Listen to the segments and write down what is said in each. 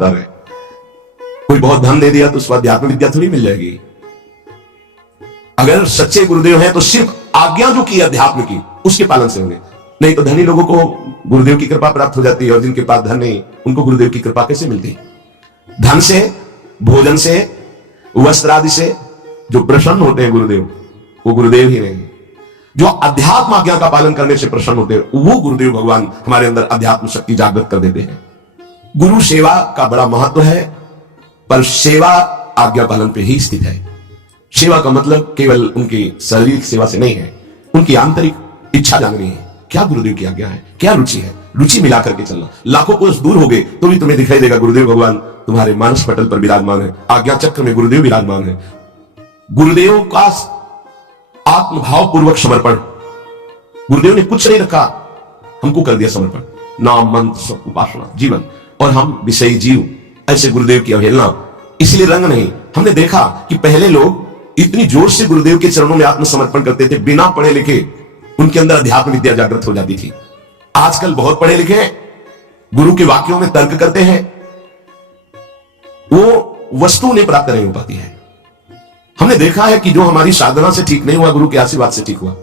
है। कोई बहुत धन दे दिया तो उसको अध्यात्म विद्या थोड़ी मिल जाएगी। अगर सच्चे गुरुदेव हैं तो सिर्फ आज्ञा जो की अध्यात्म की उसके पालन से होंगे, नहीं तो धनी लोगों को गुरुदेव की कृपा प्राप्त हो जाती है और जिनके पास धन नहीं उनको गुरुदेव की कृपा कैसे मिलती? धन से, भोजन से, वस्त्र आदि से जो प्रसन्न होते हैं गुरुदेव वो गुरुदेव ही नहीं। जो अध्यात्म आज्ञा का पालन करने से प्रसन्न होते हैं वो गुरुदेव भगवान हमारे अंदर अध्यात्म शक्ति जागृत कर देते हैं। गुरु सेवा का बड़ा महत्व है, पर सेवा आज्ञा पालन पे ही स्थित है। सेवा का मतलब केवल उनकी शारीरिक सेवा से नहीं है, उनकी आंतरिक इच्छा जाननी है। क्या गुरुदेव की आज्ञा है, क्या रुचि है, रुचि मिला करके चलना। लाखों कोस दूर हो गए तो भी तुम्हें दिखाई देगा गुरुदेव भगवान तुम्हारे मानस पटल पर विराजमान है, आज्ञा चक्र में गुरुदेव विराजमान है। गुरुदेव का आत्मभाव पूर्वक समर्पण, गुरुदेव ने कुछ नहीं रखा, हमको कर दिया समर्पण। नाम, मंत्र, सब उपासना, जीवन, और हम विषयी जीव। ऐसे गुरुदेव की अवहेलना, इसलिए रंग नहीं। हमने देखा कि पहले लोग इतनी जोर से गुरुदेव के चरणों में आत्मसमर्पण करते थे, बिना पढ़े लिखे उनके अंदर अध्यात्म विद्या जागृत हो जाती थी। आजकल बहुत पढ़े लिखे गुरु के वाक्यों में तर्क करते हैं, वो वस्तु उन्हें प्राप्त नहीं हो पाती है। हमने देखा है कि जो हमारी साधना से ठीक नहीं हुआ, गुरु के आशीर्वाद से ठीक हुआ।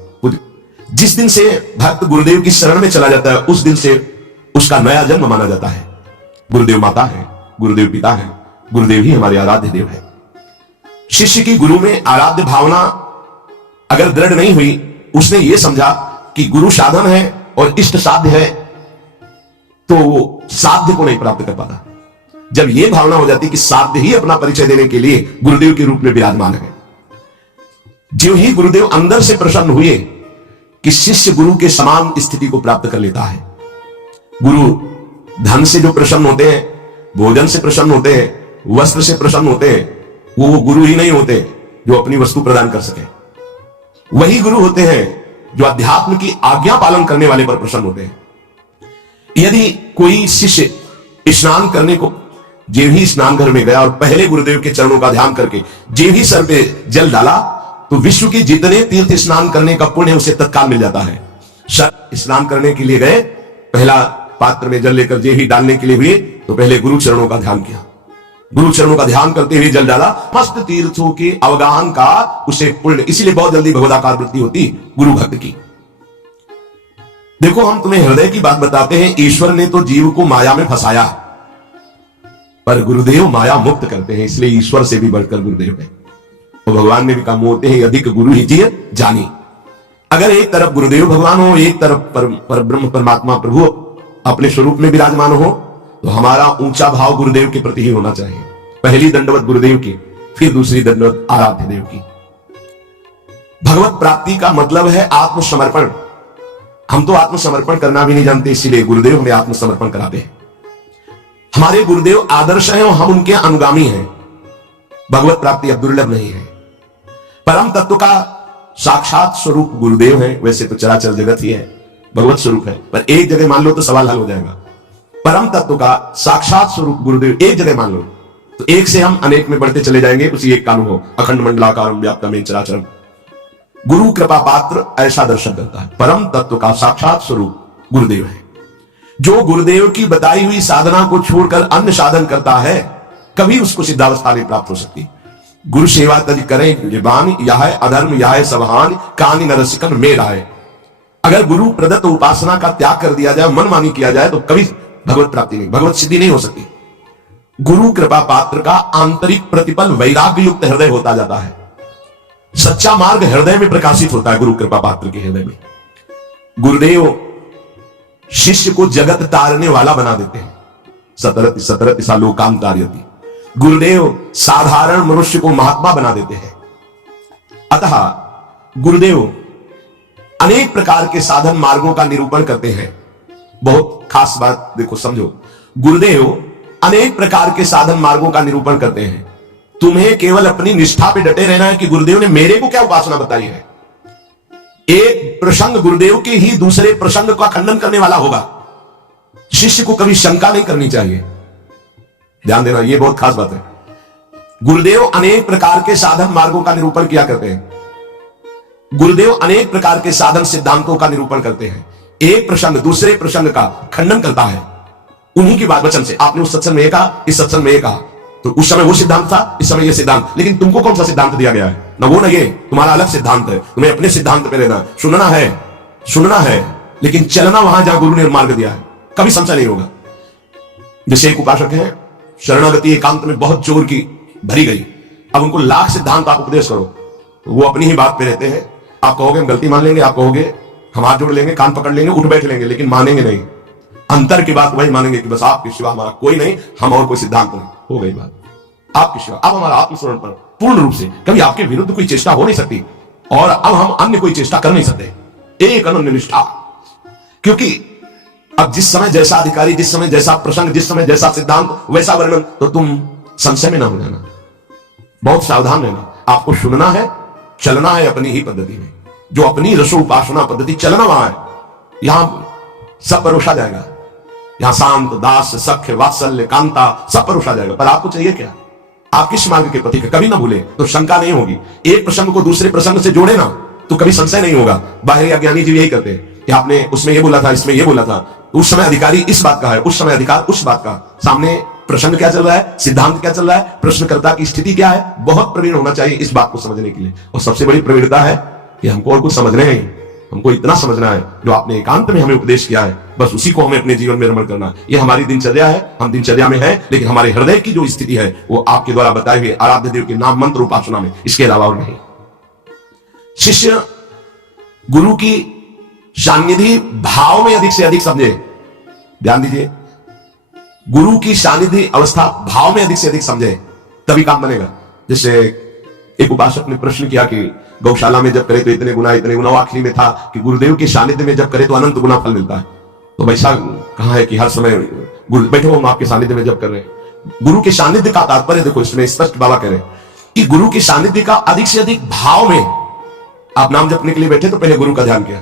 जिस दिन से भक्त गुरुदेव की शरण में चला जाता है उस दिन से उसका नया जन्म माना जाता है। गुरुदेव माता है, गुरुदेव पिता है, गुरुदेव ही हमारे आराध्य देव है। शिष्य की गुरु में आराध्य भावना अगर दृढ़ नहीं हुई, उसने यह समझा कि गुरु साधन है और इष्ट साध्य है, तो वो साध्य को नहीं प्राप्त कर पाता। जब यह भावना हो जाती कि साध्य ही अपना परिचय देने के लिए गुरुदेव के रूप में विराजमान है, जो ही गुरुदेव अंदर से प्रसन्न हुए कि शिष्य गुरु के समान स्थिति को प्राप्त कर लेता है। गुरु धन से जो प्रसन्न होते हैं, भोजन से प्रसन्न होते हैं, वस्त्र से प्रसन्न होते हैं, वो गुरु ही नहीं होते जो अपनी वस्तु प्रदान कर सके। वही गुरु होते हैं जो अध्यात्म की आज्ञा पालन करने वाले पर प्रसन्न होते हैं। यदि कोई शिष्य स्नान करने को जे ही स्नान घर में गया और पहले गुरुदेव के चरणों का ध्यान करके जे ही सर पे जल डाला, तो विश्व के जितने तीर्थ स्नान करने का पुण्य उसे तत्काल मिल जाता है। स्नान करने के लिए गए, पहला पात्र में जल लेकर जे ही डालने के लिए हुए तो पहले गुरु चरणों का ध्यान किया, गुरु चरणों का ध्यान करते हुए जल डाला, मस्त तीर्थों के अवगाहन का उसे पुण्य। इसीलिए बहुत जल्दी भगवदाकार वृत्ति होती गुरु भक्त की। देखो, हम तुम्हें हृदय की बात बताते हैं, ईश्वर ने तो जीव को माया में फंसाया, पर गुरुदेव माया मुक्त करते हैं, इसलिए ईश्वर से भी बढ़कर गुरुदेव है। तो भगवान ने भी कहा, मोते हैं अधिक गुरु ही जिय जानी। अगर एक तरफ गुरुदेव भगवान हो, एक तरफ पर ब्रह्म परमात्मा प्रभु अपने स्वरूप में विराजमान हो, तो हमारा ऊंचा भाव गुरुदेव के प्रति ही होना चाहिए। पहली दंडवत गुरुदेव की, फिर दूसरी दंडवत आराध्य देव की। भगवत प्राप्ति का मतलब है आत्मसमर्पण। हम तो आत्मसमर्पण करना भी नहीं जानते, इसीलिए गुरुदेव हमें आत्मसमर्पण कराते हैं। हमारे गुरुदेव आदर्श हैं और हम उनके अनुगामी हैं। भगवत प्राप्ति अब दुर्लभ नहीं है। परम तत्व का साक्षात स्वरूप गुरुदेव है। वैसे तो चराचर जगत ही है, भगवत स्वरूप है, पर एक जगह मान लो तो सवाल हल हो जाएगा। परम तत्व का साक्षात स्वरूप गुरुदेव एक जगह मान लो तो एक से हम अनेक में बढ़ते चले जाएंगे, उसी एक का अनुभव। अखंड मंडलाकारम व्याप्तमेन चराचरम। गुरु कृपा पात्र ऐसा दर्शन करता है। परम तत्व का साक्षात स्वरूप गुरुदेव है। जो गुरुदेव की बताई हुई साधना को छोड़कर अन्य साधन करता है, कभी उसको सिद्धावस्था नहीं प्राप्त हो सकती। गुरु सेवा तज करें जीवान, यह है अधर्म, यह है सबहान, कानी नरसिकन में राय। अगर गुरु प्रदत्त उपासना का त्याग कर दिया जाए, मनमानी किया जाए, तो कभी भगवत प्राप्ति नहीं, भगवत सिद्धि नहीं हो सकती। गुरु कृपा पात्र का आंतरिक प्रतिपल वैराग्य युक्त हृदय होता जाता है। सच्चा मार्ग हृदय में प्रकाशित होता है गुरु कृपा पात्र के हृदय में। गुरुदेव शिष्य को जगत तारने वाला बना देते हैं। सतरति सतरति सा लोकाम तारयति। गुरुदेव साधारण मनुष्य को महात्मा बना देते हैं। अतः गुरुदेव अनेक प्रकार के साधन मार्गों का निरूपण करते हैं। बहुत खास बात देखो, समझो, गुरुदेव अनेक प्रकार के साधन मार्गों का निरूपण करते हैं। तुम्हें केवल अपनी निष्ठा पे डटे रहना है कि गुरुदेव ने मेरे को क्या उपासना बताई है। एक प्रसंग गुरुदेव के ही दूसरे प्रसंग का खंडन करने वाला होगा। शिष्य को कभी शंका नहीं करनी चाहिए, ध्यान देना, यह बहुत खास बात है। गुरुदेव अनेक प्रकार के साधन मार्गों का निरूपण किया करते हैं। गुरुदेव अनेक प्रकार के साधन सिद्धांतों का निरूपण करते हैं। एक प्रसंग दूसरे प्रसंग का खंडन करता है। उन्हीं की बात वचन से। आपने उस सत्संग में ये कहा, इस सत्संग में ये कहा, तो उस समय वो सिद्धांत था, इस समय ये सिद्धांत। लेकिन तुमको कौन सा सिद्धांत दिया गया है? ना वो ना ये, तुम्हारा अलग सिद्धांत है। तुम्हें अपने सिद्धांत पे रहना, सुनना है, लेकिन चलना वहां जहां गुरु ने मार्ग दिया है। कभी संशय नहीं होगा। जैसे एक उपासक है, शरणागति एकांत में बहुत जोर की भरी गई, अब उनको लाख सिद्धांत आप उपदेश करो, तो वो अपनी ही बात पे रहते हैं। आप कहोगे हम गलती मान लेंगे, आप कहोगे हम हाथ जोड़ लेंगे, कान पकड़ लेंगे, उठ बैठ लेंगे, लेकिन मानेंगे नहीं। अंतर की बात वही मानेंगे कि बस आपके सिवा हमारा कोई नहीं, हम और कोई सिद्धांत नहीं। हो गई बात आपके सिवा। अब हमारा आत्मस्मरण पर पूर्ण रूप से कभी आपके विरुद्ध कोई चेष्टा हो नहीं सकती, और अब हम अन्य कोई चेष्टा कर नहीं सकते। एक अनन्य निष्ठा। क्योंकि अब जिस समय जैसा अधिकारी, जिस समय जैसा प्रसंग, जिस समय जैसा सिद्धांत, वैसा वर्णन, तो तुम संशय में ना हो जाना, बहुत सावधान रहना। आपको सुनना है, चलना है अपनी ही पद्धति में। जो अपनी रसो उपासना पद्धति चलना वहां है, यहां सब परोसा जाएगा। यहां शांत, दास, सख्य, वात्सल्य, कांता सब परोसा जाएगा। पर आपको चाहिए क्या? आप किस मार्ग के प्रति? कभी ना भूले तो शंका नहीं होगी। एक प्रसंग को दूसरे प्रसंग से जोड़े ना, तो कभी संशय नहीं होगा। बाहरी अज्ञानी जीव यही करते हैं कि आपने उसमें ये बोला था, इसमें ये बोला था, उस समय अधिकारी इस बात का है, उस समय अधिकार उस बात का। सामने प्रसंग क्या चल रहा है, सिद्धांत क्या चल रहा है, प्रश्नकर्ता की स्थिति क्या है। बहुत प्रवीण होना चाहिए इस बात को समझने के लिए। और सबसे बड़ी प्रवीणता है कि हमको और कुछ समझना नहीं, हमको इतना समझना है जो आपने एकांत में हमें उपदेश किया है, बस उसी को हमें अपने जीवन में रमण करना। ये हमारी दिनचर्या है, हम दिनचर्या में है, लेकिन हमारे हृदय की जो स्थिति है वो आपके द्वारा बताए हुए आराध्य देव के नाम मंत्र उपासना में, इसके अलावा और नहीं। शिष्य गुरु की सानिधि भाव में अधिक से अधिक समझे। ध्यान दीजिए, गुरु की सानिधि अवस्था भाव में अधिक से अधिक समझे, तभी काम बनेगा। जैसे एक उपासक ने प्रश्न किया कि गौशाला में जब करे तो इतने गुना, इतने गुना। आखिरी में था कि गुरुदेव के सानिध्य में जब करे तो अनंत गुना फल मिलता है। तो वैसा कहा है कि हर समय गुरु बैठो, हम आपके सानिध्य में जब कर रहे हैं। गुरु के सानिध्य का तात्पर्य देखो, इसमें स्पष्ट बाबा कह रहे हैं कि गुरु के सानिध्य का अधिक से अधिक भाव में। आप नाम जपने के लिए बैठे तो पहले गुरु का ध्यान किया,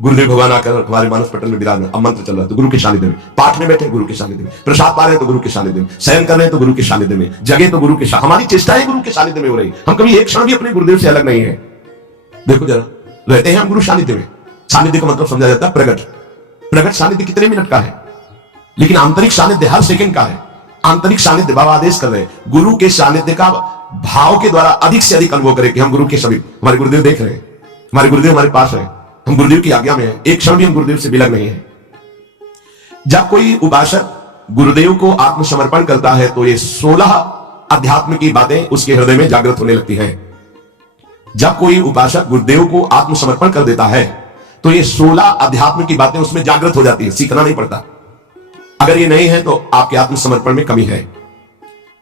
गुरुदेव भगवान आकर हमारे मानस पटल में विराजमान, अब मंत्र चल रहा है तो गुरु के सानिध्य में। पाठ में बैठे गुरु के सानिध्य में, प्रसाद पा रहे हैं तो गुरु के सानिध्य में, शयन कर रहे हैं तो गुरु के सानिध्य में, जगे तो गुरु के साथ। हमारी चेष्टाएं गुरु के सानिध्य में हो रही। हम कभी एक क्षण भी अपने गुरुदेव से अलग नहीं है। देखो जरा, रहते हैं हम गुरु सानिध्य में। सानिध्य का मतलब समझा जाता है प्रगट सानिध्य कितने मिनट का है, लेकिन आंतरिक सानिध्य हर सेकंड का है। आंतरिक सानिध्य बाबा आदेश कर रहे हैं, गुरु के सानिध्य का भाव के द्वारा अधिक से अधिक अनुभव करें कि हम गुरु के सभी, हमारे गुरुदेव देख रहे हैं, हमारे गुरुदेव हमारे पास है, हम गुरुदेव की आज्ञा में है, एक क्षण भी हम गुरुदेव से विलग नहीं है। जब कोई उपासक गुरुदेव को आत्मसमर्पण करता है तो ये 16 अध्यात्म की बातें उसके हृदय में जागृत होने लगती हैं। जब कोई उपासक गुरुदेव को आत्मसमर्पण कर देता है तो ये 16 अध्यात्म की बातें उसमें जागृत हो जाती है, सीखना नहीं पड़ता। अगर ये नहीं है तो आपके आत्मसमर्पण में कमी है।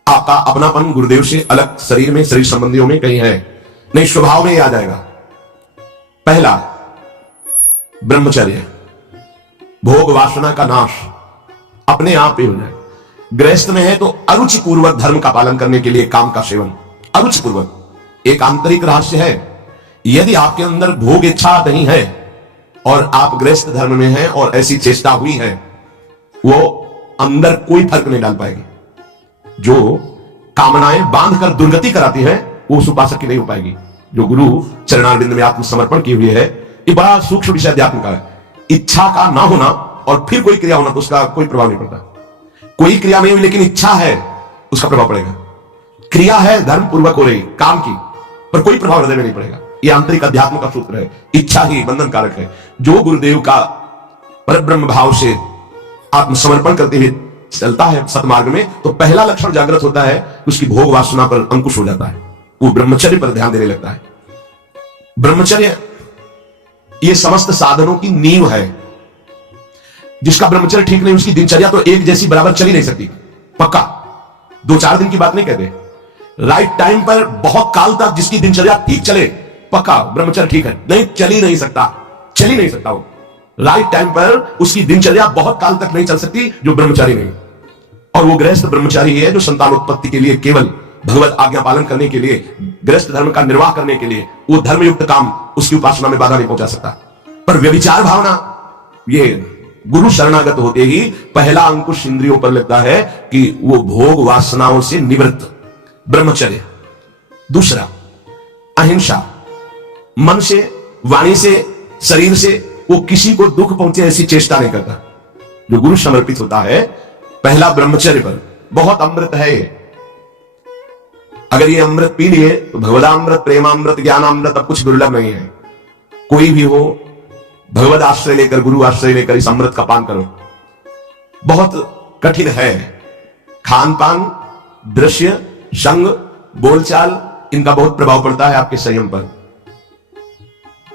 आपका अपनापन गुरुदेव से अलग शरीर में, शरीर संबंधियों में कहीं है नहीं, स्वभाव में ये आ जाएगा। पहला ब्रह्मचर्य, भोग वासना का नाश अपने आप ही हो जाए। गृहस्थ में है तो अरुचि पूर्वक धर्म का पालन करने के लिए काम का सेवन, अरुचि पूर्वक। एक आंतरिक रहस्य है, यदि आपके अंदर भोग इच्छा नहीं है और आप गृहस्थ धर्म में हैं और ऐसी चेष्टा हुई है, वो अंदर कोई फर्क नहीं डाल पाएगी। जो कामनाएं बांधकर दुर्गति कराती है वो उस उपासक की नहीं हो पाएगी। जो गुरु चरणारविंद में आत्मसमर्पण की हुई है, ये बड़ा सूक्ष्म विषय अध्यात्म का है। इच्छा का ना होना और फिर कोई क्रिया होना तो उसका कोई प्रभाव नहीं पड़ता। कोई क्रिया नहीं हुई लेकिन इच्छा है, उसका प्रभाव पड़ेगा। क्रिया है धर्म पूर्वक हो रही काम की, पर कोई प्रभाव हृदय में नहीं पड़ेगा। यह आंतरिक अध्यात्म का सूत्र है। इच्छा ही बंधन कारक है। जो गुरुदेव का परब्रह्म भाव से आत्मसमर्पण करते हुए चलता है सतमार्ग में, तो पहला लक्षण जागृत होता है, उसकी भोग वासना पर अंकुश हो जाता है, वो ब्रह्मचर्य पर ध्यान देने लगता है। ब्रह्मचर्य ये समस्त साधनों की नींव है। जिसका ब्रह्मचर्य ठीक नहीं, उसकी दिनचर्या तो एक जैसी बराबर चली नहीं सकती। पक्का 2-4 दिन की बात नहीं कहते, राइट टाइम पर बहुत काल तक जिसकी दिनचर्या ठीक चले, पक्का ब्रह्मचर्य ठीक है। नहीं, चल ही नहीं सकता वो। राइट टाइम पर उसकी दिनचर्या बहुत काल तक नहीं चल सकती जो ब्रह्मचारी नहीं। और वो गृहस्थ ब्रह्मचारी है जो संतान उत्पत्ति के लिए, केवल भगवत आज्ञा पालन करने के लिए, गृहस्थ धर्म का निर्वाह करने के लिए, वो धर्मयुक्त काम उसकी उपासना में बाधा नहीं पहुंचा सकता। पर व्यभिचार भावना, ये गुरु शरणागत होते ही पहला अंकुश इंद्रियों पर लगता है कि वो भोग वासनाओं से निवृत्त ब्रह्मचर्य। दूसरा अहिंसा, मन से, वाणी से, शरीर से वो किसी को दुख पहुंचे ऐसी चेष्टा नहीं करता। जो गुरु समर्पित होता है, पहला ब्रह्मचर्य पर। बहुत अमृत है ये। अगर ये अमृत पी लिए तो भगवदामृत, प्रेमामृत, ज्ञानामृत अब कुछ दुर्लभ नहीं है। कोई भी हो, भगवद आश्रय लेकर, गुरु आश्रय लेकर इस अमृत का पान करो। बहुत कठिन है। खान पान, दृश्य, संग, बोलचाल, इनका बहुत प्रभाव पड़ता है आपके संयम पर।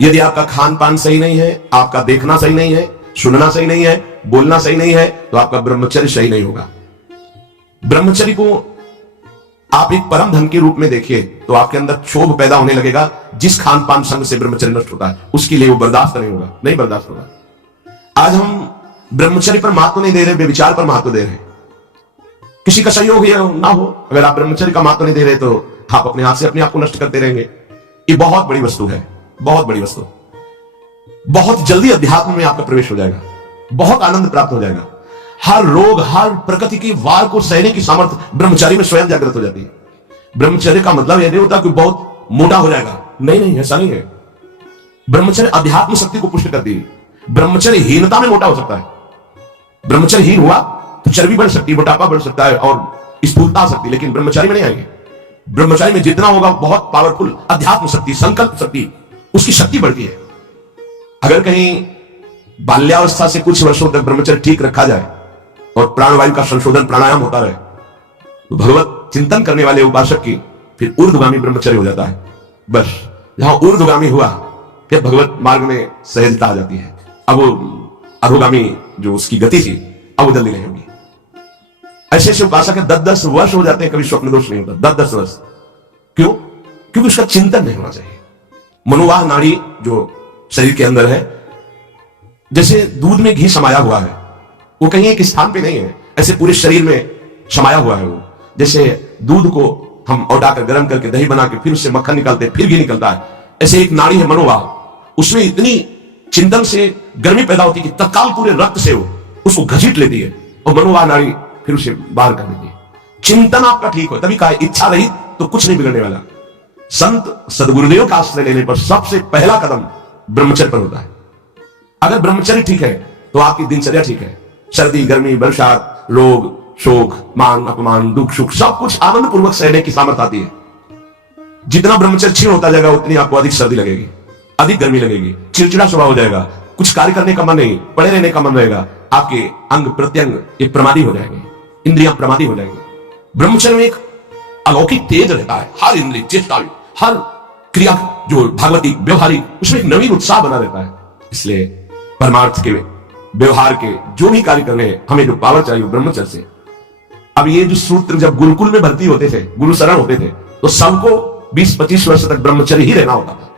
यदि आपका खान पान सही नहीं है, आपका देखना सही नहीं है, सुनना सही नहीं है, बोलना सही नहीं है, तो आपका ब्रह्मचर्य सही नहीं होगा। ब्रह्मचर्य को आप एक परम धन के रूप में देखिए तो आपके अंदर क्षोभ पैदा होने लगेगा। जिस खान पान संग से ब्रह्मचर्य नष्ट होता है उसके लिए वो बर्दाश्त नहीं होगा, नहीं बर्दाश्त होगा। आज हम ब्रह्मचर्य पर महत्व नहीं दे रहे, व्यभिचार पर महत्व दे रहे हैं। किसी का सहयोग ना हो, अगर आप ब्रह्मचर्य का महत्व नहीं दे रहे तो आप अपने हाथ से अपने आप को नष्ट करते रहेंगे। ये बहुत बड़ी वस्तु है, बहुत बड़ी वस्तु। बहुत जल्दी अध्यात्म में आपका प्रवेश हो जाएगा, बहुत आनंद प्राप्त हो जाएगा। हर रोग, हर प्रकृति की वार को सहने की सामर्थ्य ब्रह्मचारी में स्वयं जागृत हो जाती है। ब्रह्मचर्य का मतलब यह नहीं होता कि बहुत मोटा हो जाएगा, नहीं नहीं, ऐसा नहीं है। ब्रह्मचर्य अध्यात्म शक्ति को पुष्ट करती है। ब्रह्मचर्य हीनता में मोटा हो सकता है। ब्रह्मचर्य हीन हुआ तो चर्बी बढ़ सकती है, मोटापा बढ़ सकता है और स्थूलता आ सकती है, लेकिन ब्रह्मचारी में नहीं आएगी। ब्रह्मचारी में जितना होगा बहुत पावरफुल अध्यात्म शक्ति, संकल्प शक्ति, उसकी शक्ति बढ़ती है। अगर कहीं बाल्यावस्था से कुछ वर्षों तक ब्रह्मचर्य ठीक रखा जाए और प्राणवायु का संशोधन, प्राणायाम होता रहे, तो भगवत चिंतन करने वाले उपासक की फिर ऊर्ध्वगामी ब्रह्मचर्य हो जाता है। बस जहां ऊर्ध्वगामी हुआ फिर भगवत मार्ग में सहजता आ जाती है। अब वो अधोगामी जो उसकी गति थी अब वो जल्दी नहीं होगी। ऐसे ऐसे उपासक 10-10 वर्ष हो जाते हैं, कभी स्वप्न दोष नहीं होता। 10-10 वर्ष क्यों? क्योंकि उसका चिंतन नहीं होना चाहिए। मनोवाह नाड़ी जो शरीर के अंदर है, जैसे दूध में घी समाया हुआ है, वो कहीं एक स्थान पे नहीं है, ऐसे पूरे शरीर में समाया हुआ है वो। जैसे दूध को हम औटाकर गर्म करके दही बना के फिर उससे मक्खन निकालते हैं, फिर घी निकलता है, ऐसे एक नाड़ी है मनोवाह। उसमें इतनी चिंतन से गर्मी पैदा होती है कि तत्काल पूरे रक्त से वो उसको घसीट लेती है और मनोवाह नाड़ी फिर उसे बाहर कर देती है। चिंतन आपका ठीक हो, तभी कहा इच्छा रही तो कुछ नहीं बिगड़ने वाला। संत सदगुरुदेव का आश्रय लेने पर सबसे पहला कदम ब्रह्मचर्य पर होता है। अगर ब्रह्मचर्य ठीक है तो आपकी दिनचर्या ठीक है। सर्दी, गर्मी, बरसात, रोग, शोक, मान, अपमान, दुख, सुख, सब कुछ आनंद पूर्वक सहने की सामर्थ्य आती है। जितना ब्रह्मचर्य क्षीण होता जाएगा उतनी आपको अधिक सर्दी लगेगी, अधिक गर्मी लगेगी, चिड़चिड़ा स्वभाव हो जाएगा, कुछ कार्य करने का मन नहीं, पड़े रहने का मन रहेगा, आपके अंग प्रत्यंग ये प्रमादी हो जाएंगे, इंद्रियां प्रमादी हो जाएंगी। ब्रह्मचर्य में एक अलौकिक तेज रहता है। हर इंद्रिय, चेष्टा, हर क्रिया जो भागवतिक, व्यवहारिक, उसमें एक नवीन उत्साह बना रहता है। इसलिए परमार्थ के, व्यवहार के जो भी कार्य करने हैं, हमें जो पावर चाहिए ब्रह्मचर्य से। अब ये जो सूत्र जब गुरुकुल में भर्ती होते थे, गुरु शरण होते थे, तो सबको 20-25 वर्ष तक ब्रह्मचर्य ही रहना होता था।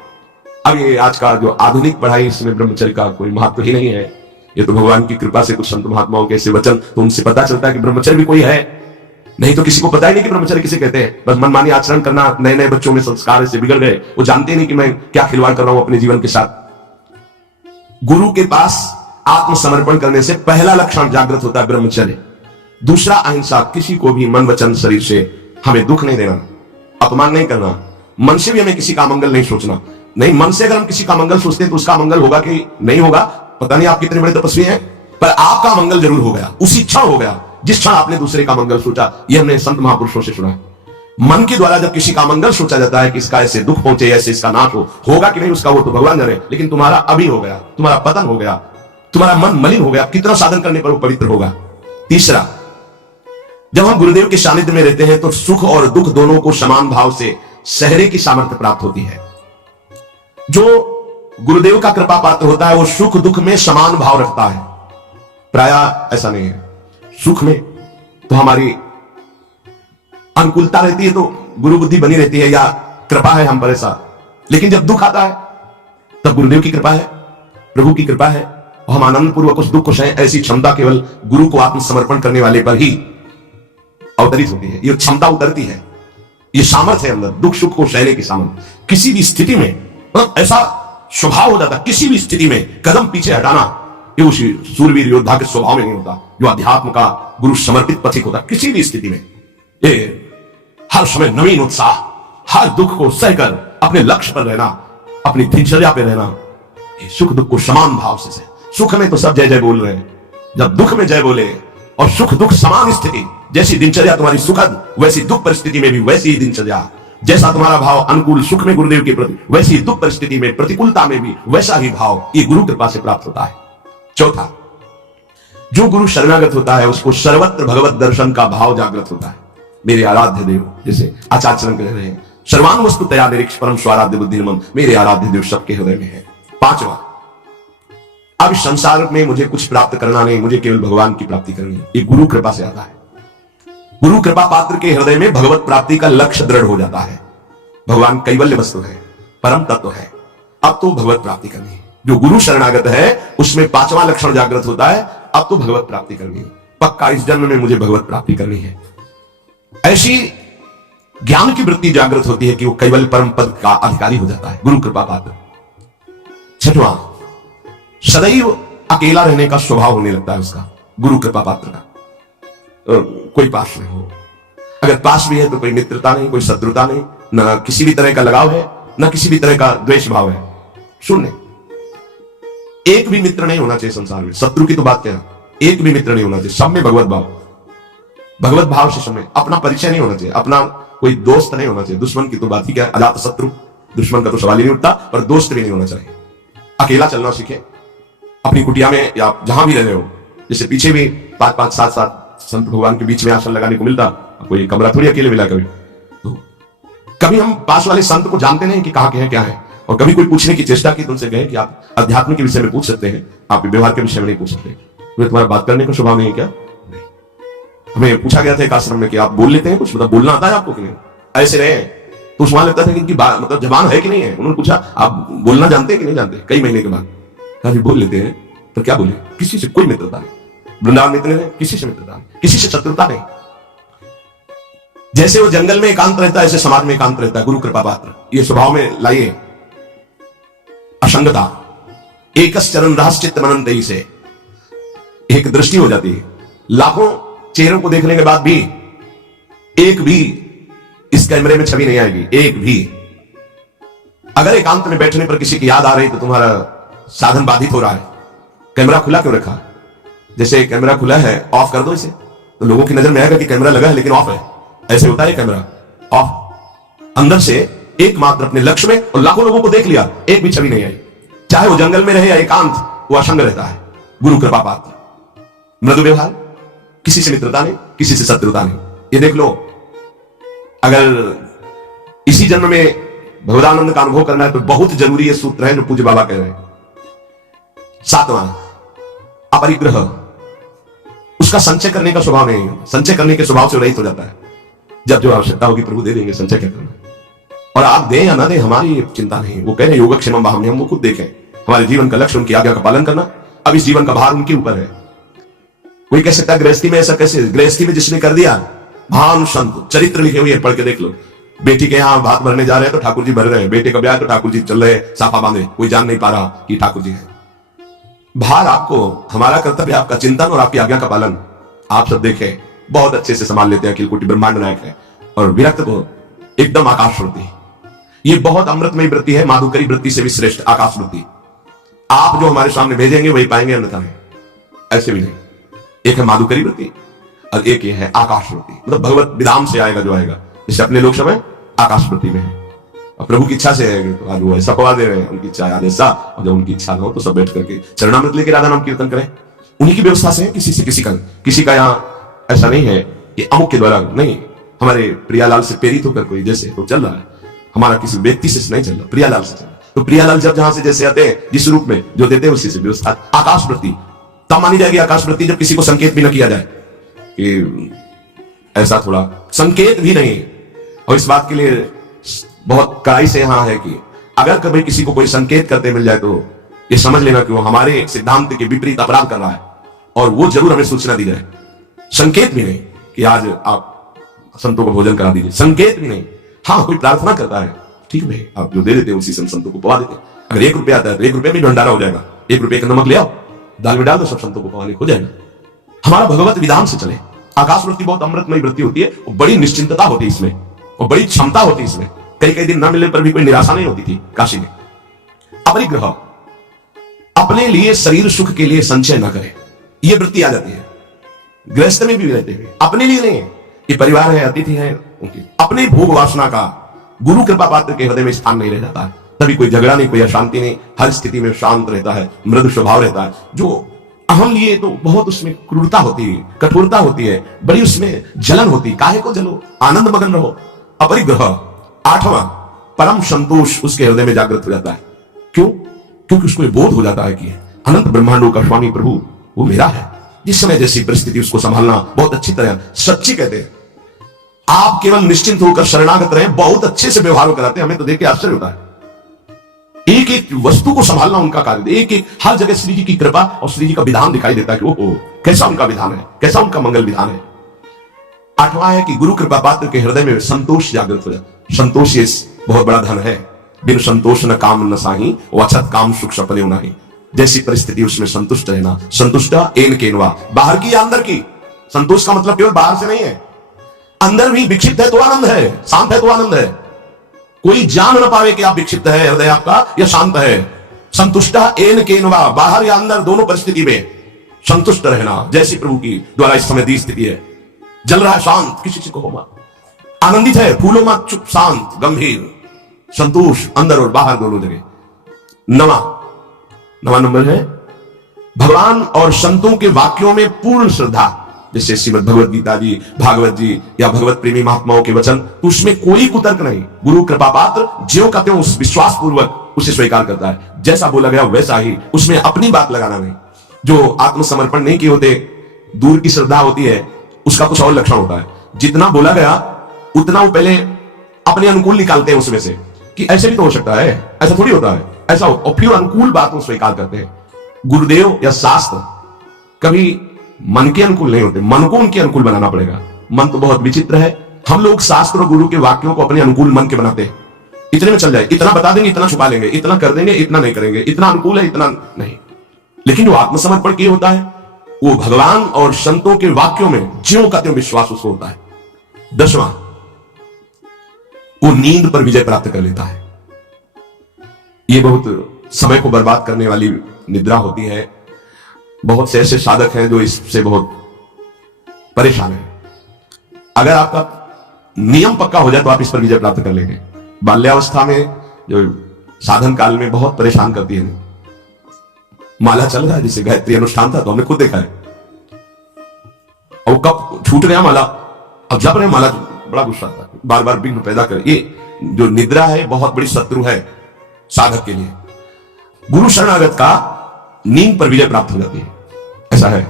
अब ये आज का जो आधुनिक पढ़ाई, इसमें ब्रह्मचर्य का कोई महत्व ही नहीं है। ये तो भगवान की कृपा से कुछ संत महात्माओं के ऐसे वचन, तो उनसे पता चलता है कि ब्रह्मचर्य भी कोई है, नहीं तो किसी को पता ही नहीं कि ब्रह्मचर्य किसे कहते हैं। बस मनमानी आचरण करना, नए नए बच्चों में संस्कार ऐसे बिगड़ गए, वो जानते नहीं कि मैं क्या खिलवाड़ कर रहा हूं अपने जीवन के साथ। गुरु के पास आत्मसमर्पण करने से पहला लक्षण जागृत होता है ब्रह्मचर्य। दूसरा अहिंसा, किसी को भी मन वचन शरीर से हमें दुख नहीं देना, अपमान नहीं करना, मन से भी हमें किसी का मंगल नहीं सोचना। नहीं, मन से अगर हम किसी का मंगल सोचते हैं तो उसका मंगल होगा कि नहीं होगा पता नहीं, आप कितने बड़े तपस्वी हैं, पर आपका मंगल जरूर हो गया, उसी क्षण हो गया जिस क्षण आपने दूसरे का मंगल सोचा। यह हमने संत महापुरुषों से सुना है। मन के द्वारा जब किसी का मंगल सोचा जाता है कि इसका ऐसे दुख पहुंचे, ऐसे इसका नाश हो, होगा कि नहीं उसका वो तो भगवान जाने, लेकिन तुम्हारा अभी हो गया, तुम्हारा पतन हो गया, तुम्हारा मन मलिन हो गया, कितना साधन करने पर वो पवित्र होगा। तीसरा, जब हम गुरुदेव के सानिध्य में रहते हैं तो सुख और दुख दोनों को समान भाव से सहने की सामर्थ्य प्राप्त होती है। जो गुरुदेव का कृपा पात्र होता है वो सुख दुख में समान भाव रखता है। प्रायः ऐसा नहीं है, सुख में तो हमारी अनुकूलता रहती है तो गुरु बुद्धि बनी रहती है या कृपा है हम पर ऐसा, लेकिन जब दुख आता है तब गुरुदेव की कृपा है, प्रभु की कृपा है और हम आनंद पूर्वक उस दुख को सहें। ऐसी क्षमता केवल गुरु को आत्मसमर्पण करने वाले पर ही अवतरित होती है। ये क्षमता उतरती है, ये सामर्थ्य है अंदर, दुख सुख को सहने की सामर्थ्य। किसी भी स्थिति में मतलब ऐसा स्वभाव हो जाता, किसी भी स्थिति में कदम पीछे हटाना, ये उसी सूरवीर योद्धा के स्वभाव में नहीं होता जो अध्यात्म का गुरु समर्पित पथिक होता। किसी भी स्थिति में ये हर समय नवीन उत्साह, हर दुख को सहकर अपने लक्ष्य पर रहना, अपनी दिनचर्या पे रहना, ये सुख दुख को समान भाव से। सुख में तो सब जय जय बोल रहे हैं, जब दुख में जय बोले और सुख दुख समान स्थिति, जैसी दिनचर्या तुम्हारी सुखद वैसी दुख परिस्थिति में भी वैसी ही दिनचर्या, जैसा तुम्हारा भाव अनुकूल सुख में गुरुदेव के प्रति वैसी ही दुख परिस्थिति में प्रतिकूलता में भी वैसा ही भाव ये गुरु कृपा से प्राप्त होता है। चौथा, जो गुरु शरणागत होता है उसको सर्वत्र भगवत दर्शन का भाव जागृत होता है। मेरे आराध्य देव, जैसे आचार्य चरण कह रहे हैं, सर्वांग वस्तु तया निरीक्ष परम स्वाराध्य बुद्धिर्मम, मेरे आराध्य देव सबके हृदय में है। पांचवा, अब संसार में मुझे कुछ प्राप्त करना नहीं, मुझे केवल भगवान की प्राप्ति करनी है। ये गुरु कृपा से आता है। गुरु कृपा पात्र के हृदय में भगवत प्राप्ति का लक्ष्य दृढ़ हो जाता है। भगवान कैवल्य वस्तु है, परम तत्व है, अब तो भगवत प्राप्ति करनी है। जो गुरु शरणागत है उसमें पांचवा लक्षण जागृत होता है, अब तो भगवत प्राप्ति करनी है, पक्का इस जन्म में मुझे भगवत प्राप्ति करनी है। ऐसी ज्ञान की वृत्ति जागृत होती है कि वो कैवल्य परम पद का अधिकारी हो जाता है, गुरु कृपा पात्र। छठवां, सदैव अकेला रहने का स्वभाव होने लगता है उसका, गुरु कृपा पात्र का। कोई पास नहीं हो, अगर पास भी है तो कोई मित्रता नहीं, कोई शत्रुता नहीं, ना किसी भी तरह का लगाव है, ना किसी भी तरह का द्वेष भाव है, शून्य। एक भी मित्र नहीं होना चाहिए संसार में, शत्रु की तो बात क्या है, एक भी मित्र नहीं होना चाहिए, सब में भगवत भाव, भगवत भाव से समय, अपना परिचय नहीं होना चाहिए, अपना कोई दोस्त नहीं होना चाहिए। दुश्मन की तो बात ही क्या है, अजात शत्रु, दुश्मन का तो सवाल ही नहीं उठता, पर दोस्त भी नहीं होना चाहिए। अकेला चलना सीखे, अपनी कुटिया में या जहां भी रह रहे हो, जैसे पीछे भी 5-5, 7-7 संत भगवान के बीच में आसन लगाने को मिलता, कोई कमरा थोड़ी अकेले मिला कभी। तो कभी हम पास वाले संत को जानते नहीं कि कहां के हैं क्या है, और कभी कोई पूछने की चेष्टा की तो उनसे कहे कि आप अध्यात्म के विषय में पूछ सकते हैं, आप व्यवहार के विषय में नहीं पूछ सकते, तो तुम्हारा बात करने का स्वभाव नहीं है क्या? नहीं। हमें पूछा गया था एक आश्रम में कि आप बोल लेते हैं कुछ, मतलब बोलना आता है आपको कि नहीं? ऐसे रहे तो वहां लगता था कि इनकी मतलब जबान है कि नहीं है। उन्होंने पूछा आप बोलना जानते हैं कि नहीं जानते, कई महीने के बाद कहा बोल लेते हैं, तो क्या बोले, किसी से कोई मित्रता नहीं, वृंदावन मित्र है, किसी से मित्रता नहीं, किसी से शत्रुता नहीं। जैसे वो जंगल में एकांत रहता है ऐसे समाज में एकांत रहता है गुरु कृपा पात्र। ये स्वभाव में लाइए असंगता, एक चरण रहस्यचित्त मनन से एक दृष्टि हो जाती है। लाखों चेहरों को देखने के बाद भी एक भी इस कैमरे में छवि नहीं आएगी, एक भी। अगर एकांत में बैठने पर किसी की याद आ रही तो तुम्हारा साधन बाधित हो रहा है। कैमरा खुला क्यों रखा? जैसे कैमरा खुला है, ऑफ कर दो इसे, तो लोगों की नजर में आएगा कि कैमरा लगा है लेकिन ऑफ है। ऐसे होता है कैमरा ऑफ, अंदर से एकमात्र अपने लक्ष्य में, और लाखों लोगों को देख लिया, एक भी छवि नहीं आई। चाहे वो जंगल में रहे या एकांत, वो असंग रहता है। गुरु कृपा पात्र, मृदु व्यवहार, किसी से मित्रता नहीं, किसी से शत्रुता नहीं। ये देख लो, अगर इसी जन्म में भगवदानंद का अनुभव करना है तो बहुत जरूरी ये सूत्र है जो पूज्य बाबा कह रहे हैं। सातवां, अपरिग्रह, उसका संचय करने का स्वभाव नहीं है, संचय करने के स्वभाव से रहित हो जाता है। जब जो आवश्यकता होगी प्रभु दे देंगे, संचय क्या करना, और आप दें या ना दें हमारी चिंता नहीं। वो कह रहे योगक्षेमम भाव, हम वो खुद देखें, हमारे जीवन का लक्ष्य उनकी आज्ञा का पालन करना। अब इस जीवन का भार उनके ऊपर है। कोई कह सकता है गृहस्थी में ऐसा कैसे, गृहस्थी में जिसने कर दिया, महान संत चरित्र लिखे हुए पढ़ के देख लो। बेटी के यहाँ भात भरने जा रहे हैं तो ठाकुर जी भर रहे हैं, बेटे का ब्याह तो ठाकुर जी चल रहे साफा बांधे, कोई जान नहीं पा रहा कि ठाकुर जी है। भार आपको, हमारा कर्तव्य आपका चिंतन और आपकी आज्ञा का पालन। आप सब देखें, बहुत अच्छे से संभाल लेते हैं, अखिल कोटि ब्रह्मांड नायक है, और विरक्त को एकदम आकाश वृत्ति। ये बहुत अमृतमयी वृत्ति है, माधुकरी वृत्ति से भी श्रेष्ठ आकाश वृत्ति। आप जो हमारे सामने भेजेंगे वही पाएंगे, अन्यथा नहीं, ऐसे भी नहीं। एक है माधुकरी वृत्ति और एक ये है आकाश वृत्ति, मतलब भगवत विधान से आएगा जो आएगा। जैसे अपने लोग समय आकाश वृत्ति में है, और प्रभु की इच्छा से है तो आज वो ऐसा पवा दे रहे हैं, उनकी इच्छा आज ऐसा, और जब उनकी इच्छा हो तो सब बैठ करके चरणामृत लेके राधा नाम कीर्तन करें। उन्हीं की व्यवस्था से है, किसी से किसी का यहाँ ऐसा नहीं है कि अमुक के द्वारा नहीं। हमारे प्रियालाल से प्रेरित होकर कोई जैसे तो चल रहा है, हमारा किसी व्यक्ति से नहीं चल रहा, प्रियालाल से चल रहा। तो प्रियालाल जब जहां से जैसे आते हैं, जिस रूप में जो देते हैं उसी से व्यवस्था। आकाश वृत्ति तब मानी जाएगी आकाश वृत्ति जब किसी को संकेत भी न किया जाए कि ऐसा, थोड़ा संकेत भी नहीं। और इस बात के लिए बहुत कड़ाई से यहां है कि अगर कभी किसी को कोई संकेत करते मिल जाए तो ये समझ लेना कि वो हमारे सिद्धांत के विपरीत अपराध कर रहा है, और वो जरूर हमें सूचना दी जाए। संकेत भी नहीं कि आज आप संतों को भोजन करा दीजिए, संकेत भी नहीं। हाँ, कोई प्रार्थना करता है, ठीक है, आप जो दे देते हैं उसी से संतों को पवा देते हैं। अगर 1 रुपया आता है तो 1 रुपये में भंडारा हो जाएगा। 1 रुपये का नमक ले आओ, दाल में डाल दो, सब संतों को पवाने हो जाएगा। हमारा भगवत विधान से चले। आकाश वृत्ति बहुत अमृतमयी वृत्ति होती है, और बड़ी निश्चिंतता होती है इसमें, और बड़ी क्षमता होती है इसमें। कई दिन न मिलने पर भी कोई निराशा नहीं होती थी काशी में। अपरिग्रह, अपने लिए शरीर सुख के लिए संचय न करे। ये वृत्ति आ जाती है। गृहस्थ में भी रहते हुए अपने लिए नहीं, ये परिवार है, अतिथि है, उनकी अपने भोग वासना का गुरु कृपा पात्र के हृदय में स्थान नहीं रह जाता है। तभी कोई झगड़ा नहीं, कोई अशांति नहीं, हर स्थिति में शांत रहता है, मृदु स्वभाव रहता है। जो अहम लिए तो बहुत उसमें क्रूरता होती है, कठोरता होती है, बड़ी उसमें जलन होती है। काहे को जलो, आनंद मगन रहो। अपरिग्रह, आठवां परम संतोष उसके हृदय में जागृत हो जाता है। क्यों? क्योंकि उसको बोध हो जाता है कि अनंत ब्रह्मांडों का स्वामी प्रभु वो मेरा है। जिस समय जैसी परिस्थिति उसको संभालना बहुत अच्छी तरह, सच्ची कहते हैं। आप केवल निश्चिंत होकर शरणागत रहे, बहुत अच्छे से व्यवहार कराते हैं। हमें तो देख के आश्चर्य होता है। एक एक वस्तु को संभालना उनका कार्य, एक एक हर जगह श्री जी की कृपा और श्री जी का विधान दिखाई देता है कि ओहो कैसा उनका विधान है, कैसा उनका मंगल विधान है। आठवां है कि गुरु कृपा पात्र के हृदय में संतोष जागृत हो जाता। संतोष ये बहुत बड़ा धन है। बिन संतोष न काम न साही, वचत काम सुख सपने नहीं। जैसी परिस्थिति उसमें संतुष्ट रहना। संतुष्ट एन केनवा, बाहर की या अंदर की। संतोष का मतलब केवल बाहर से नहीं है, अंदर भी विक्षिप्त है तो आनंद है, शांत है तो आनंद है। कोई जान न पावे कि आप विक्षिप्त है हृदय आपका या शांत है। संतुष्ट एन केनवा, बाहर या अंदर दोनों परिस्थिति में संतुष्ट रहना। जैसी प्रभु की द्वारा इस समय दी स्थिति है, जल रहा है शांत, किसी से कहो मत, आनंदित है, फूलो मत, चुप, शांत, गंभीर, संतोष अंदर और बाहर दोनों जगह। नवा नंबर है भगवान और संतों के वाक्यों में पूर्ण श्रद्धा। जैसे श्रीमद् भगवत गीता जी, भागवत जी या भगवत प्रेमी महात्माओं के वचन, तो उसमें कोई कुतर्क नहीं। गुरु कृपा पात्र ज्यों का त्यों उस विश्वास पूर्वक उसे स्वीकार करता है। जैसा बोला गया वैसा ही, उसमें अपनी बात लगाना नहीं। जो आत्मसमर्पण नहीं किए होते, दूर की श्रद्धा होती है, उसका कुछ और लक्षण होता है। जितना बोला गया उतना वो पहले अपने अनुकूल निकालते हैं उसमें से कि ऐसे भी तो हो सकता है, ऐसा थोड़ी होता है, ऐसा हो, और फिर अनुकूल बात को स्वीकार करते हैं। गुरुदेव या शास्त्र कभी मन के अनुकूल नहीं होते, मन को उनके अनुकूल बनाना पड़ेगा। मन तो बहुत विचित्र है। हम लोग शास्त्र और गुरु के वाक्यों को अपने अनुकूल मन के बनाते हैं। इतने में चल जाए, इतना बता देंगे, इतना छुपा लेंगे, इतना कर देंगे, इतना नहीं करेंगे, इतना अनुकूल है, इतना नहीं। लेकिन जो आत्मसमर्पण किए होता है, वो भगवान और संतों के वाक्यों में ज्यों का त्यों विश्वास उसको होता है। 10वां, वो नींद पर विजय प्राप्त कर लेता है। ये बहुत समय को बर्बाद करने वाली निद्रा होती है। बहुत से ऐसे साधक हैं जो इससे बहुत परेशान हैं। अगर आपका नियम पक्का हो जाए तो आप इस पर विजय प्राप्त कर लेंगे। बाल्यावस्था में जो साधन काल में बहुत परेशान करती है। माला चल रहा है, जिसे गायत्री अनुष्ठान था तो हमने खुद देखा है, और कब छूट गया माला, अब जब रहे माला, बड़ा गुस्सा आता है, बार बार विघ्न पैदा कर। ये जो निद्रा है बहुत बड़ी शत्रु है साधक के लिए। गुरु शरणागत का नींद पर विजय प्राप्त हो जाती है। ऐसा है,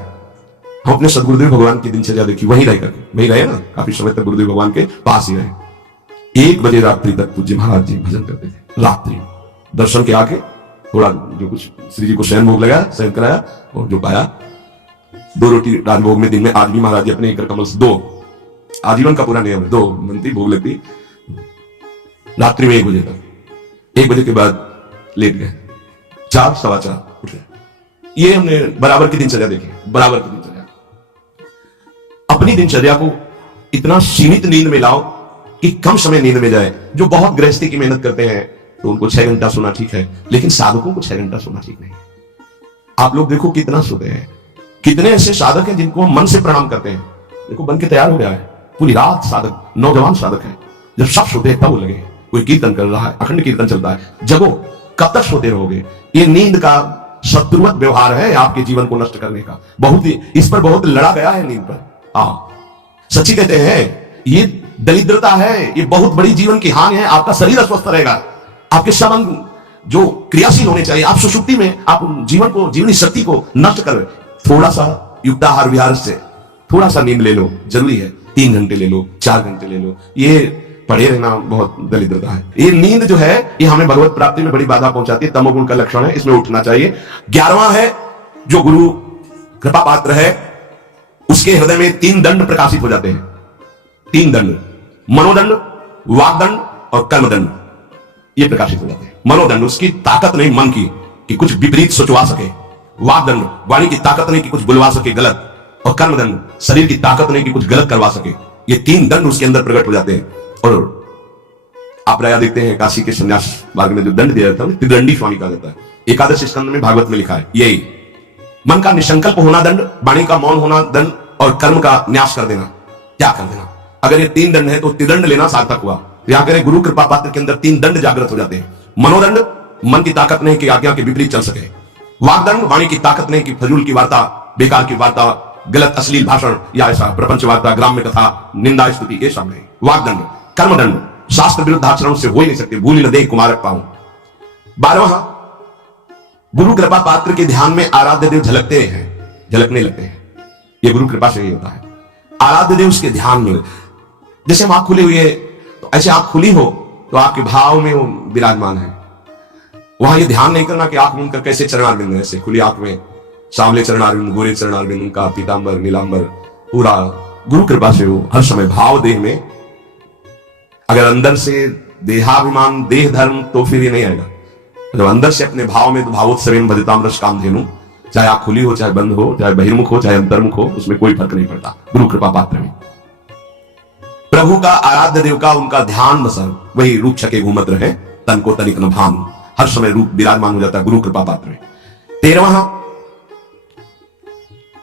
हम अपने सदगुरुदेव भगवान की दिनचर्या देखी, वहीं रहे ना, काफी समय तक गुरुदेव भगवान के पास ही रहे। 1 बजे रात्रि तक पूज्य महाराज जी भजन करते थे। रात्रि दर्शन के आके थोड़ा जो कुछ श्री जी को शयन भोग लगाया, शयन कराया, और जो पाया 2 रोटी राजभोग में दिन में। आज भी महाराज जी अपने एक कमल से 2, आजीवन का पूरा नियम है, 2 मंत्री भोग लगती। रात्रि में 1 बजे तक, 1 बजे के बाद लेट गए, 4, 4:15 उठ गए। ये हमने बराबर की दिनचर्या देखी, बराबर की दिनचर्या। अपनी दिनचर्या को इतना सीमित नींद में लाओ कि कम समय नींद में जाए। जो बहुत गृहस्थी की मेहनत करते हैं तो उनको 6 घंटा सोना ठीक है, लेकिन साधकों को 6 घंटा सोना ठीक नहीं है। आप लोग देखो कितना सोते हैं। कितने ऐसे साधक हैं जिनको मन से प्रणाम करते हैं, देखो बन के तैयार हो गया है, पूरी रात साधक, नौजवान साधक है। जब सब सोते हैं तब वो लगे, कोई कीर्तन कर रहा है, अखंड कीर्तन चलता है, जगो, कब तक सोते रहोगे? ये नींद का शत्रुवत व्यवहार है आपके जीवन को नष्ट करने का। बहुत ही इस पर बहुत लड़ा गया है नींद पर। सच्ची कहते हैं ये दरिद्रता है, ये बहुत बड़ी जीवन की हानि है। आपका शरीर अस्वस्थ रहेगा, आपके सब अंग जो क्रियाशील होने चाहिए, आप सुषुप्ति में आप जीवन को, जीवनी शक्ति को नष्ट कर। थोड़ा सा युक्ताहार विहार से थोड़ा सा नींद ले लो, जरूरी है। 3 घंटे ले लो, 4 घंटे ले लो, ये पड़े रहना बहुत दरिद्रता है। ये नींद जो है ये हमें भगवत प्राप्ति में बड़ी बाधा पहुंचाती है, तमोगुण का लक्षण है, इसमें उठना चाहिए। 11वां है जो गुरु कृपा पात्र है उसके हृदय में 3 दंड प्रकाशित हो जाते हैं। 3 दंड, मनोदंड, वागदंड और कर्मदंड, ये प्रकाशित हो जाते हैं। मनोदंड, उसकी ताकत नहीं मन की कि कुछ विपरीत सोचवा सके। वागदंड, वाणी की ताकत नहीं कि कुछ बुलवा सके गलत। और कर्मदंड, शरीर की ताकत नहीं कि कुछ गलत करवा सके। ये 3 दंड उसके अंदर प्रकट हो जाते हैं। और आप प्राय देखते हैं काशी के संन्यास मार्ग में जो दंड दिया जाता है त्रिदंडी स्वामी कहा जाता है। एकादश स्कंद में भागवत में लिखा है यही मन का निसंकल्प होना दंड, वाणी का मौन होना दंड, और कर्म का न्यास कर देना, त्याग कर देना। अगर ये 3 दंड है तो त्रिदंड लेना सार्थक हुआ। यहां करें गुरु कृपा पात्र के अंदर 3 दंड जागृत हो जाते हैं। मनोदंड, मन की ताकत नहीं कि आज्ञा के विपरीत चल सके। वागदंड, वाणी की ताकत नहीं कि फजूल की वार्ता, बेकार की वार्ता, गलत अश्लील भाषण या ऐसा प्रपंच वार्ता, ग्राम्य कथा, निंदा स्तुति, ये सब नहीं। वागदंड। कर्मदंड, शास्त्र विरुद्ध आचरण से हो ही नहीं सकते, भूल न दे कुमारक पाऊं। 12वां, गुरु कृपा पात्र के ध्यान में आराध्य देव झलकने लगते हैं। ये गुरु कृपा से ही होता है। आराध्य देव उसके ध्यान में, जैसे हम आंख खुली हुई है तो ऐसे आंख खुली हो तो आपके भाव में वो विराजमान है। वहां ये ध्यान नहीं करना कि आंख मूंद कर कैसे चरणारविंद, ऐसे खुली आंख में सांवले चरणारविंद, गोरे चरणारविंद, उनका पीतांबर नीलांबर पूरा गुरु कृपा से हो हर समय भाव देह में। अगर अंदर से देहाभिमान, देह धर्म, तो फिर ये नहीं आएगा। जब अंदर से अपने भाव में, तो भावोत्सवेन भजताम रस कामधेनु, चाहे आंख खुली हो, चाहे बंद हो, चाहे बहिर्मुख हो, चाहे अंतर्मुख हो, उसमें कोई फर्क नहीं पड़ता गुरु कृपा पात्र में। प्रभु का, आराध्य देव का, उनका ध्यान बसर वही रूप छके घूमत रहे, तन को तनिक न भान, हर समय रूप विराजमान हो जाता है गुरु कृपा पात्र में। 13वां,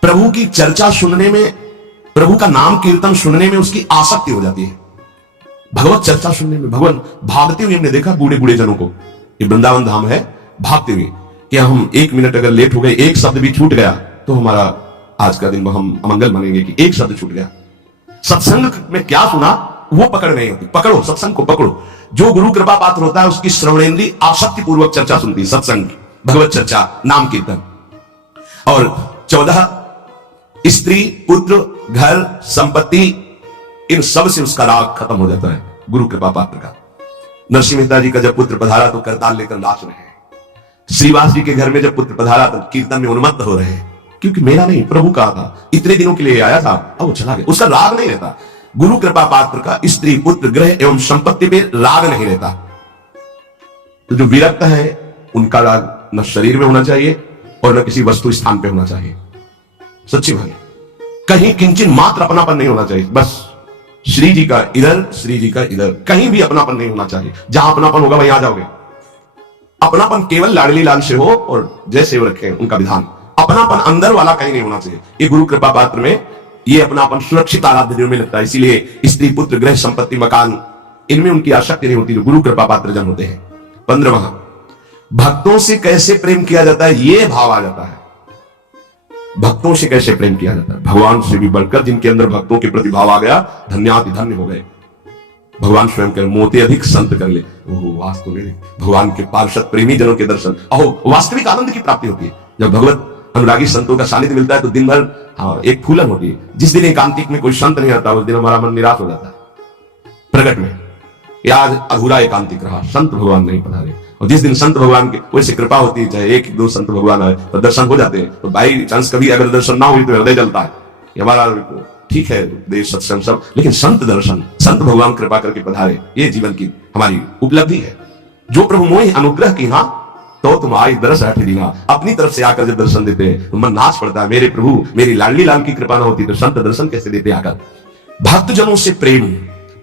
प्रभु की चर्चा सुनने में, प्रभु का नाम कीर्तन सुनने में उसकी आसक्ति हो जाती है। भगवत चर्चा सुनने में, भगवान भागते हुए हमने देखा बूढ़े बूढ़े जनों को, ये वृंदावन धाम है, भागते हुए कि हम 1 मिनट अगर लेट हो गए, एक शब्द भी छूट गया तो हमारा आज का दिन हम अमंगल मानेंगे कि एक शब्द छूट गया। सत्संग में क्या सुना वो पकड़ नहीं होती, पकड़ो सत्संग को, पकड़ो। जो गुरु कृपा पात्र होता है उसकी श्रवणेन्द्रिय आसक्ति पूर्वक चर्चा सुनती है, सत्संग, भगवत चर्चा, नाम कीर्तन। और 14, स्त्री, पुत्र, घर, संपत्ति, इन सब से उसका राग खत्म हो जाता है गुरु कृपा पात्र का। नरसिंह मेहता जी का जब पुत्र पधारा तो करताल लेकर नाच रहे हैं। श्रीवास जी के घर में जब पुत्र पधारा तो कीर्तन में उन्मत्त हो रहे हैं, क्योंकि मेरा नहीं प्रभु का था, इतने दिनों के लिए आया था, अब वो चला गया। उसका राग नहीं रहता। गुरु कृपा पात्र का स्त्री, पुत्र, ग्रह एवं संपत्ति पे राग नहीं रहता। तो जो विरक्त है उनका राग न शरीर में होना चाहिए और न किसी वस्तु स्थान पे होना चाहिए। सच्ची भाई, कहीं किंचन मात्र अपनापन नहीं होना चाहिए। बस श्री जी का इधर, श्री जी का इधर, कहीं भी अपनापन नहीं होना चाहिए। जहां अपनापन होगा वहीं आ जाओगे। अपनापन केवल लाडली लाल से हो और जैसे वो रखें उनका विधान। अपनापन अंदर वाला कहीं नहीं होना चाहिए। ये गुरु कृपा पात्र में ये अपनापन सुरक्षित आराध्य देव में लगता है। इसीलिए स्त्री, पुत्र, गृह, संपत्ति, मकान, इनमें उनकी आसक्ति नहीं होती जो गुरु कृपा पात्र जन होते हैं। 15वां, भक्तों से कैसे प्रेम किया जाता है, ये भाव आ जाता है। भक्तों से कैसे प्रेम किया जाता है, भगवान से भी बढ़कर जिनके अंदर भक्तों के प्रति भाव आ गया, धन्याति धन्य हो गए। भगवान स्वयं कह मोते अधिक संत कर ले, वास्तव में भगवान के पार्षद प्रेमी जनों के दर्शन, अहो वास्तविक आनंद की प्राप्ति होती है। जब भगवत अनुरागी संतों का सानिध्य मिलता है तो दिन भर एक फूलन होती है। जिस दिन एकांतिक में कोई संत नहीं आता उस दिन हमारा मन निराश हो जाता है। प्रगट में आज अधूरा एकांतिक रहा, संत भगवान नहीं पधारे। और जिस दिन संत भगवान की वैसे कृपा होती है, चाहे 1-2 संत भगवान आए तो दर्शन हो जाते हैं, तो बाई चांस कभी अगर दर्शन ना हुई तो हृदय जलता है। हमारा ठीक है देश सत्संग सब, लेकिन संत दर्शन, संत भगवान कृपा करके पधारे, ये जीवन की हमारी उपलब्धि है। जो प्रभु मोहि अनुग्रह की ना तो तुम आई दरस हट दीना, अपनी तरफ से आकर जब दर्शन देते हैं तो मन नाच पड़ता है, मेरे प्रभु मेरी लाडली लाल की कृपा ना होती तो संत दर्शन कैसे देते आकर। भक्तजनों से प्रेम,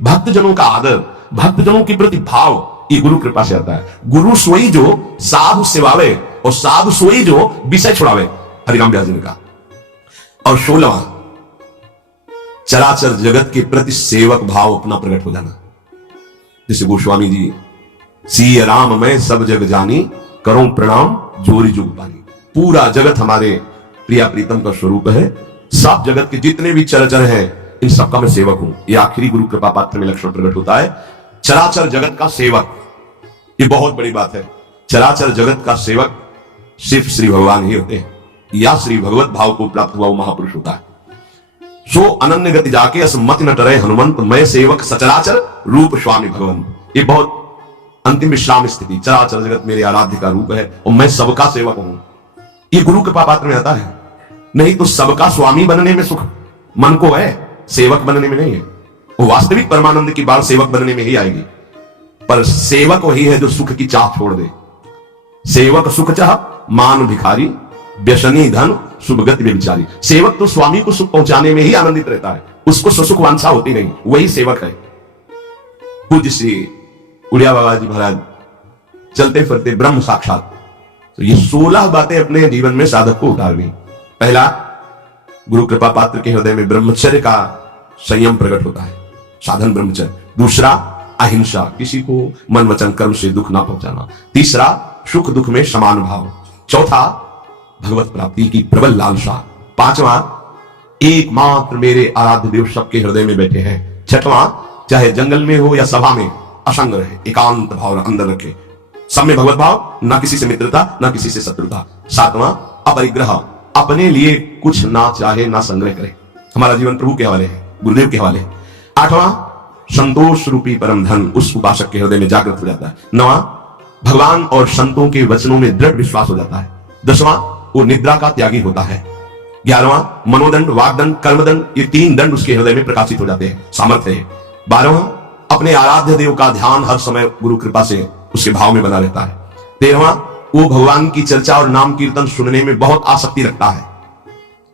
भक्तजनों का आदर, भक्तजनों के प्रति भाव, ये गुरु कृपा से आता है। गुरु सोई जो साधु सेवावे और साधु सोई जो विषय छुड़ावे, हरिराम व्यास जी ने कहा। और 16वां, चराचर जगत के प्रति सेवक भाव अपना प्रकट हो जाना। जैसे गोस्वामी जी, सिय राम मैं सब जग जानी, करो प्रणाम जोरी जुग पानी। पूरा जगत हमारे प्रिया प्रीतम का स्वरूप है। सब जगत के जितने भी चराचर हैं इन सबका मैं सेवक हूं। ये आखिरी गुरु कृपा पात्र में लक्षण प्रकट होता है। चराचर जगत का सेवक, ये बहुत बड़ी बात है। चराचर जगत का सेवक सिर्फ श्री भगवान ही होते हैं, या श्री भगवत भाव को प्राप्त हुआ वो महापुरुष होता है। सो अनन्य गति जाके असमति न टरे हनुमंत, मैं सेवक सचराचर रूप स्वामी भगवंत। ये बहुत अंतिम विश्राम स्थिति, चराचर जगत मेरे आराध्य का रूप है और मैं सबका सेवक हूं। ये गुरु कृपा पात्र में आता है। नहीं तो सबका स्वामी बनने में सुख मन को है, सेवक बनने में नहीं है। वो वास्तविक परमानंद की बात सेवक बनने में ही आएगी। पर सेवक वही है जो सुख की चाह छोड़ दे। सेवक सुख चाह मान भिखारी, व्यसनी धन शुभ गति में विचारी। सेवक तो स्वामी को सुख पहुंचाने में ही आनंदित रहता है, उसको सुख वांछा होती नहीं, वही सेवक है। पूज्य श्री उड़िया बाबा जी महाराज चलते फिरते ब्रह्म साक्षात, तो ये 16 बातें अपने जीवन में साधक को उतारनी। पहला, गुरु कृपा पात्र के हृदय में ब्रह्मचर्य का संयम प्रकट होता है, साधन ब्रह्मचर्य। दूसरा, अहिंसा, किसी को मन वचन कर्म से दुख ना पहुंचाना। तीसरा, सुख दुख में समान भाव। चौथा, भगवत प्राप्ति की प्रबल लालसा। पांचवा, एकमात्र मेरे आराध्य देव सबके हृदय में बैठे हैं। छठवां, चाहे जंगल में हो या सभा में असंग रहे, एकांत भाव अंदर रखे, सब में भगवत भाव, ना किसी से मित्रता ना किसी से शत्रुता। सातवां, अपरिग्रह, अपने लिए कुछ ना चाहे ना संग्रह करे, हमारा जीवन प्रभु के हवाले है, गुरुदेव के हवाले है। आठवां, संतोष रूपी परम धन उस उपासक के हृदय में जागृत हो जाता है। नवां, भगवान और संतों के वचनों में दृढ़ विश्वास हो जाता है। दसवां, वो निद्रा का त्यागी होता है। 11वां, मनोदंड, वागदंड, कर्मदंड, ये 3 दंड उसके हृदय में प्रकाशित हो जाते हैं, सामर्थ्य है। 12वां, अपने आराध्य देव का ध्यान हर समय गुरु कृपा से उसके भाव में बना रहता है। 13वां, वो भगवान की चर्चा और नाम कीर्तन सुनने में बहुत आसक्ति रखता है।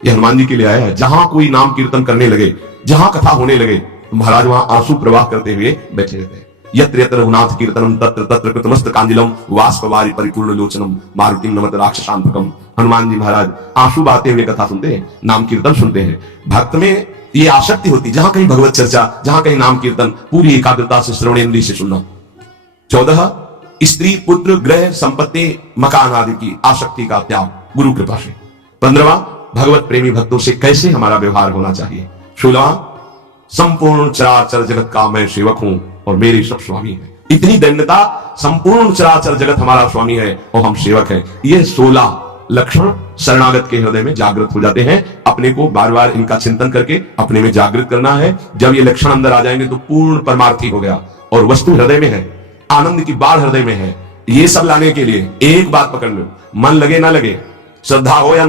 यह हनुमान जी के लिए आया है, जहां कोई नाम कीर्तन करने लगे, जहां कथा होने लगे, तो महाराज वहां आंसू प्रवाह करते हुए बैठे रहते हैं। यत्र यत्र रघुनाथ कीर्तनम तत्र तत्र कृतमस्त कांजिलम वाष्पवारी परिपूर्ण लोचनम मारुतिम नमत राक्षसांतकम। हनुमान जी महाराज आंसू बहाते हुए कथा सुनते हैं, नाम कीर्तन सुनते हैं। भक्त में ये आसक्ति होती, जहां कहीं भगवत चर्चा, जहां कहीं नाम कीर्तन, पूरी एकाग्रता से श्रवणेन्द्रिय से सुनना। 14, स्त्री पुत्र ग्रह संपत्ति मकान आदि की आसक्ति का त्याग गुरु कृपा से। 15वां, भगवत प्रेमी भक्तों से कैसे हमारा व्यवहार होना चाहिए। 16वां, संपूर्ण चराचर जगत का मैं सेवक हूं और मेरे सब स्वामी है। इतनी दैन्यता, संपूर्ण चराचर जगत हमारा स्वामी है और हम सेवक हैं। ये 16 लक्षण शरणागत के हृदय में जागृत हो जाते हैं। अपने को बार बार इनका चिंतन करके अपने में जागृत करना है। जब ये लक्षण अंदर आ जाएंगे तो पूर्ण परमार्थी हो गया और वस्तु हृदय में है, आनंद की बाढ़ हृदय में है। ये सब लाने के लिए एक बात पकड़ लो, मन लगे ना लगे, श्रद्धा हो या